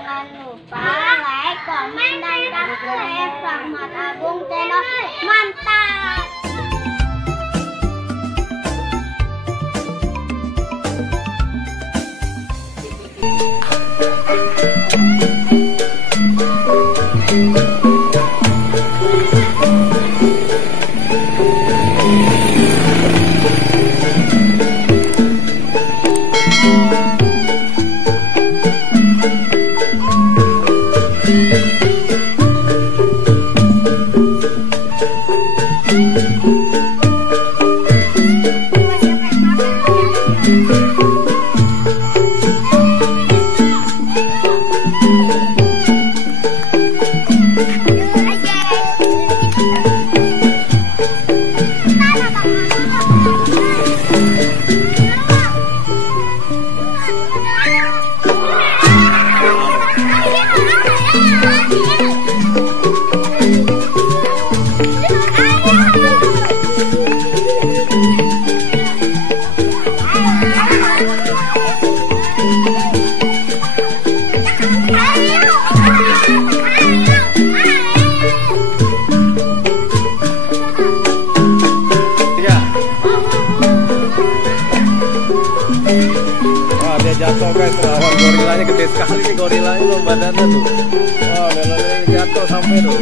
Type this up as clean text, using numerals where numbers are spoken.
Jangan lupa like, komen, dan subscribe Rahmat Agung Channel. Mantap! Dia jatuh guys, wah gorilanya gede sekali nih, gorilanya loh badannya tuh. Wah melonnya jatuh sampai tuh.